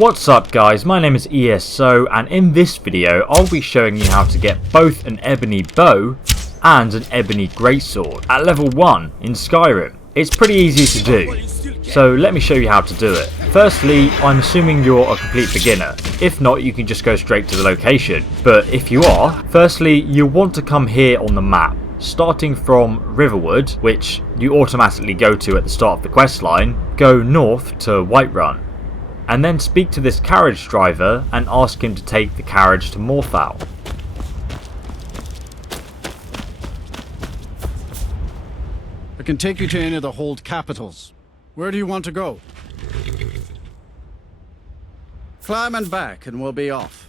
What's up guys, my name is ESO and in this video I'll be showing you how to get both an Ebony Bow and an Ebony Greatsword at level 1 in Skyrim. It's pretty easy to do, so let me show you how to do it. Firstly, I'm assuming you're a complete beginner. If not, you can just go straight to the location. But if you are, firstly you'll want to come here on the map. Starting from Riverwood, which you automatically go to at the start of the quest line, go north to Whiterun. And then speak to this carriage driver and ask him to take the carriage to Morthal. I can take you to any of the hold capitals. Where do you want to go? Climb and back and we'll be off.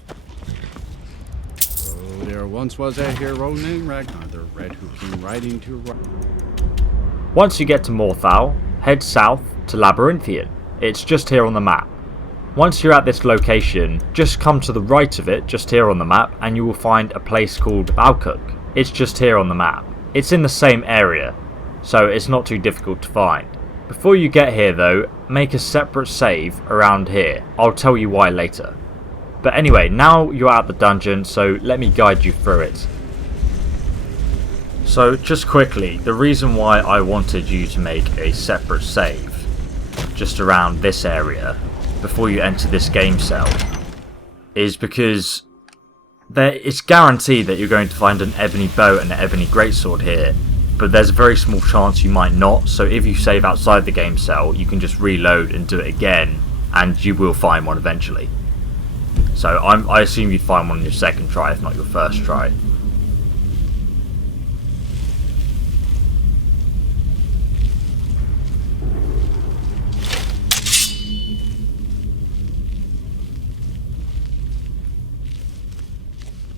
So there once was a hero named Ragnar the Red who came riding to... Once you get to Morthal, head south to Labyrinthian. It's just here on the map. Once you're at this location, just come to the right of it, just here on the map, and you will find a place called Balcook. It's just here on the map. It's in the same area, so it's not too difficult to find. Before you get here though, make a separate save around here. I'll tell you why later. But anyway, now you're at the dungeon, so let me guide you through it. So just quickly, the reason why I wanted you to make a separate save just around this area before you enter this game cell is because it's guaranteed that you're going to find an Ebony Bow and an Ebony Greatsword here, but there's a very small chance you might not. So if you save outside the game cell, you can just reload and do it again and you will find one eventually. So I assume you'd find one on your second try, if not your first try.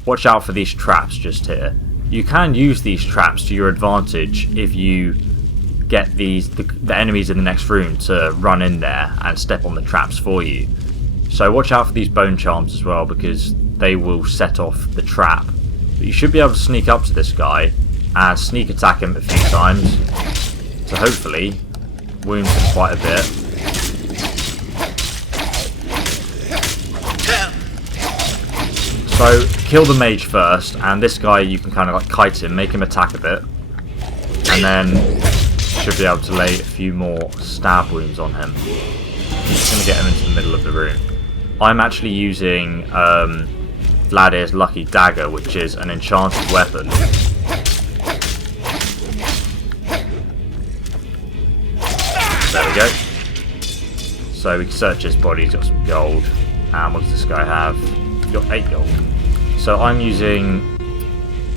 Watch out for these traps just here. You can use these traps to your advantage if you get the enemies in the next room to run in there and step on the traps for you. So watch out for these bone charms as well, because they will set off the trap. But you should be able to sneak up to this guy and sneak attack him a few times to hopefully wound him quite a bit. So kill the mage first, and this guy you can kind of like kite him, make him attack a bit, and then should be able to lay a few more stab wounds on him. Just going to get him into the middle of the room. I'm actually using Vladir's Lucky Dagger, which is an enchanted weapon. There we go. So we can search his body, he's got some gold. And what does this guy have? He's got 8 gold. So I'm using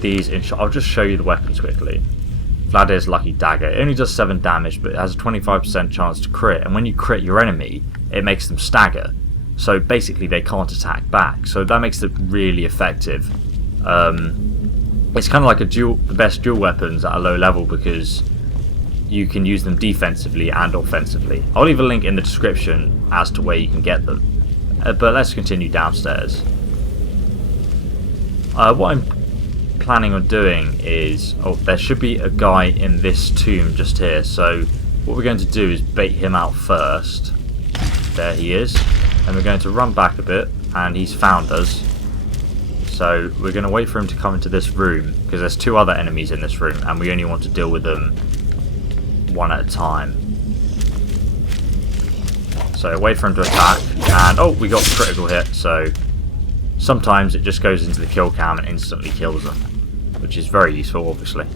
these, I'll just show you the weapons quickly. Vladir's Lucky Dagger. It only does 7 damage, but it has a 25% chance to crit. And when you crit your enemy, it makes them stagger. So basically they can't attack back. So that makes it really effective. It's kind of like the best dual weapons at a low level, because you can use them defensively and offensively. I'll leave a link in the description as to where you can get them. But let's continue downstairs. What I'm planning on doing is, there should be a guy in this tomb just here, so what we're going to do is bait him out first. There he is, and we're going to run back a bit, and he's found us, so we're going to wait for him to come into this room, because there's 2 other enemies in this room and we only want to deal with them one at a time. So wait for him to attack, and we got a critical hit, so sometimes it just goes into the kill cam and instantly kills them, which is very useful obviously.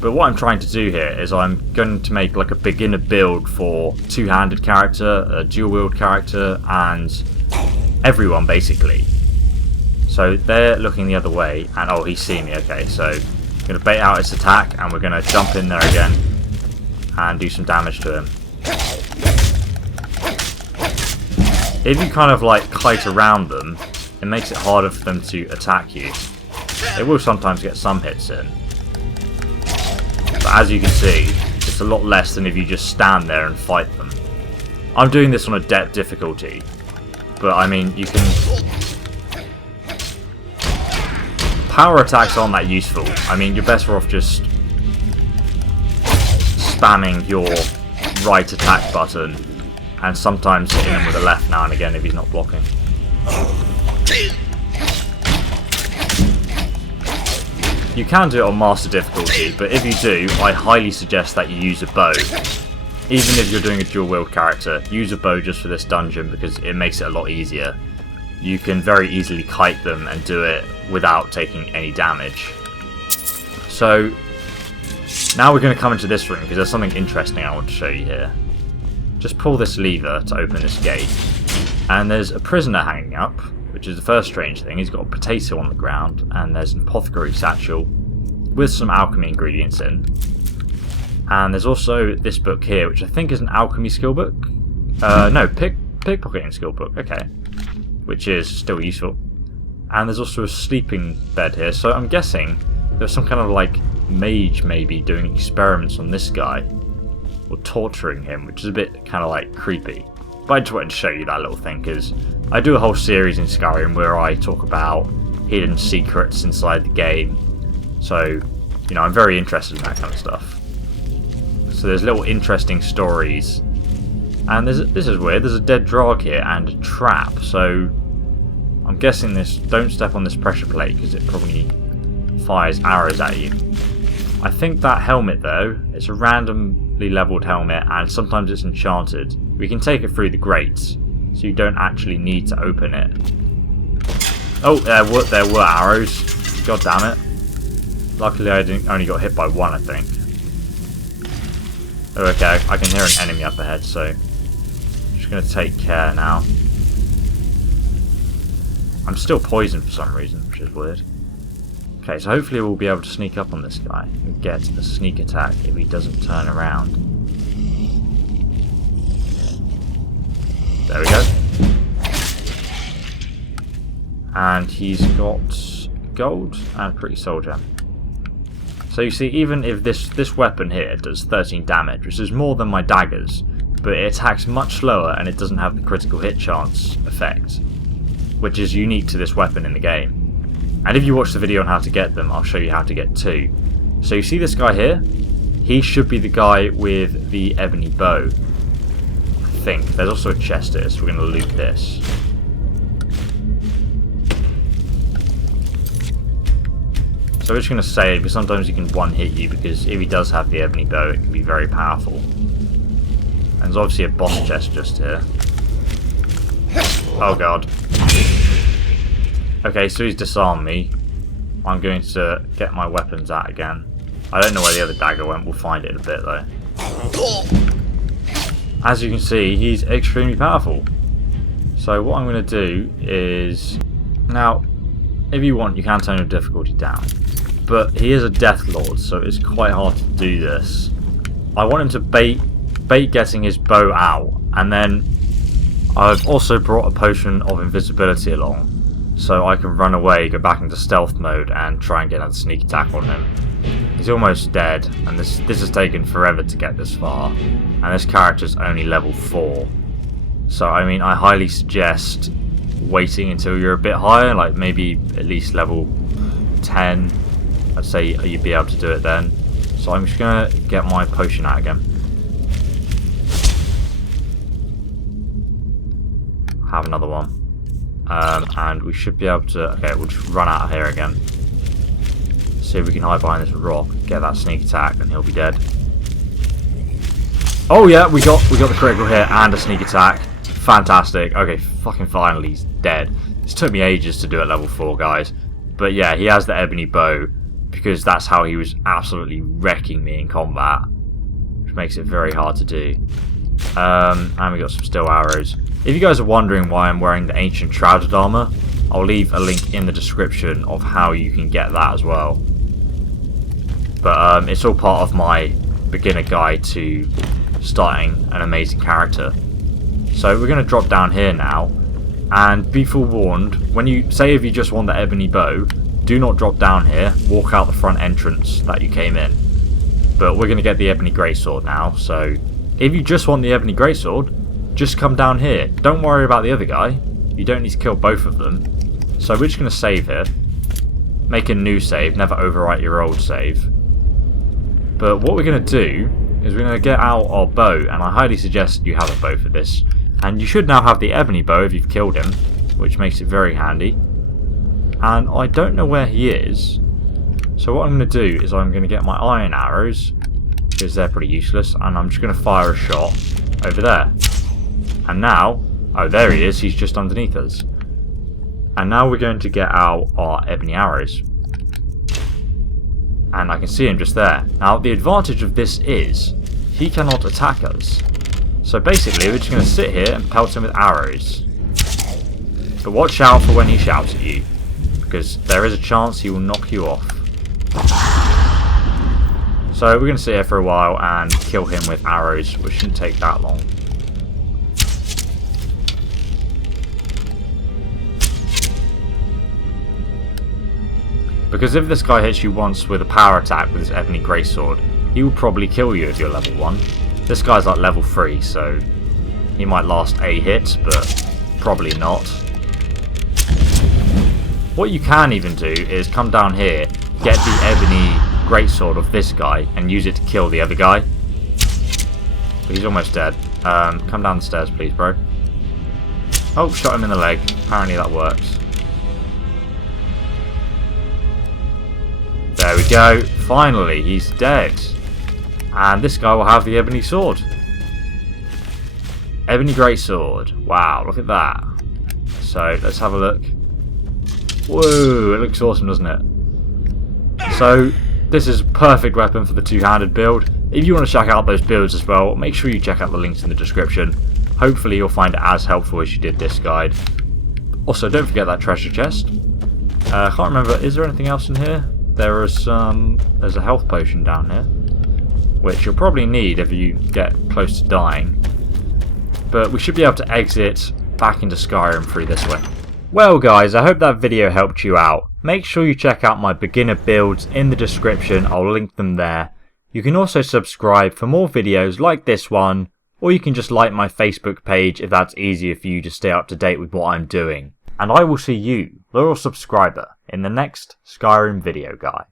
But what I'm trying to do here is I'm going to make like a beginner build for two-handed character, a dual wield character, and everyone basically. So they're looking the other way, and he's seen me. Okay, so I'm going to bait out his attack and we're going to jump in there again and do some damage to him. If you kind of like kite around them, it makes it harder for them to attack you. They will sometimes get some hits in, but as you can see, it's a lot less than if you just stand there and fight them. I'm doing this on a depth difficulty, but I mean, you can... Power attacks aren't that useful. I mean, you're better off just spamming your right attack button and sometimes hitting him with the left now and again if he's not blocking. You can do it on Master difficulty, but if you do, I highly suggest that you use a bow. Even if you're doing a dual wield character, use a bow just for this dungeon because it makes it a lot easier. You can very easily kite them and do it without taking any damage. So, now we're going to come into this room because there's something interesting I want to show you here. Just pull this lever to open this gate, and there's a prisoner hanging up, which is the first strange thing. He's got a potato on the ground, and there's an apothecary satchel with some alchemy ingredients in. And there's also this book here, which I think is an alchemy skill book. No, pickpocketing skill book, okay. Which is still useful. And there's also a sleeping bed here, so I'm guessing there's some kind of like mage maybe doing experiments on this guy, or torturing him, which is a bit kind of like creepy. But I just wanted to show you that little thing because I do a whole series in Skyrim where I talk about hidden secrets inside the game. So, you know, I'm very interested in that kind of stuff. So there's little interesting stories. And this is weird, there's a dead drog here and a trap. So I'm guessing this, don't step on this pressure plate because it probably fires arrows at you. I think that helmet though, it's a randomly leveled helmet and sometimes it's enchanted. We can take it through the grates, so you don't actually need to open it. Oh, there were arrows. God damn it. Luckily I only got hit by one, I think. Oh, okay, I can hear an enemy up ahead, so I'm just going to take care now. I'm still poisoned for some reason, which is weird. Okay, so hopefully we'll be able to sneak up on this guy and get a sneak attack if he doesn't turn around. There we go. And he's got gold and a pretty soul gem. So you see, even if this weapon here does 13 damage, which is more than my daggers, but it attacks much slower and it doesn't have the critical hit chance effect, which is unique to this weapon in the game. And if you watch the video on how to get them, I'll show you how to get two. So you see this guy here? He should be the guy with the Ebony Bow. I think. There's also a chest here, so we're going to loot this. So we're just going to save, because sometimes he can one-hit you, because if he does have the Ebony Bow, it can be very powerful. And there's obviously a boss chest just here. Oh god. Okay, so he's disarmed me. I'm going to get my weapons out again. I don't know where the other dagger went, we'll find it in a bit though. As you can see, he's extremely powerful. So what I'm going to do is... Now, if you want, you can turn your difficulty down. But he is a Death Lord, so it's quite hard to do this. I want him to bait getting his bow out, and then I've also brought a potion of invisibility along, so I can run away, go back into stealth mode, and try and get a sneak attack on him. He's almost dead, and this has taken forever to get this far, and this character's only level 4. So I mean, I highly suggest waiting until you're a bit higher, like maybe at least level 10. I'd say you'd be able to do it then. So I'm just gonna get my potion out again. Have another one. And we should be able to... Okay, we'll just run out of here again. See if we can hide behind this rock, get that sneak attack, and he'll be dead. Oh yeah, we got the critical hit and a sneak attack. Fantastic. Okay, fucking finally he's dead. This took me ages to do at level 4, guys. But yeah, he has the Ebony Bow, because that's how he was absolutely wrecking me in combat, which makes it very hard to do. And we got some steel arrows. If you guys are wondering why I'm wearing the ancient shrouded armor, I'll leave a link in the description of how you can get that as well. But it's all part of my beginner guide to starting an amazing character. So we're going to drop down here now, and be forewarned, when you say if you just want the Ebony Bow, do not drop down here, walk out the front entrance that you came in. But we're going to get the Ebony Greatsword now, so if you just want the Ebony Greatsword, just come down here. Don't worry about the other guy, you don't need to kill both of them. So we're just going to save here, make a new save, never overwrite your old save. But what we're going to do is we're going to get out our bow, and I highly suggest you have a bow for this. And you should now have the Ebony Bow if you've killed him, which makes it very handy. And I don't know where he is, so what I'm going to do is I'm going to get my iron arrows, because they're pretty useless, and I'm just going to fire a shot over there. And now, oh there he is, he's just underneath us. And now we're going to get out our ebony arrows. And I can see him just there. Now the advantage of this is, he cannot attack us. So basically we're just going to sit here and pelt him with arrows. But watch out for when he shouts at you, because there is a chance he will knock you off. So we're going to sit here for a while and kill him with arrows, which shouldn't take that long. Because if this guy hits you once with a power attack with his ebony greatsword, he will probably kill you if you're level 1. This guy's like level 3, so he might last a hit, but probably not. What you can even do is come down here, get the ebony greatsword of this guy, and use it to kill the other guy. But he's almost dead. Come down the stairs, please, bro. Oh, shot him in the leg. Apparently that works. There we go. Finally, he's dead. And this guy will have the ebony sword. Ebony greatsword. Wow, look at that. So, let's have a look. Whoa, it looks awesome, doesn't it? So, this is a perfect weapon for the two-handed build. If you want to check out those builds as well, make sure you check out the links in the description. Hopefully you'll find it as helpful as you did this guide. Also, don't forget that treasure chest. I can't remember, is there anything else in here? There's a health potion down here, which you'll probably need if you get close to dying. But we should be able to exit back into Skyrim through this way. Well guys, I hope that video helped you out. Make sure you check out my beginner builds in the description, I'll link them there. You can also subscribe for more videos like this one, or you can just like my Facebook page if that's easier for you to stay up to date with what I'm doing. And I will see you, loyal subscriber, in the next Skyrim video guide.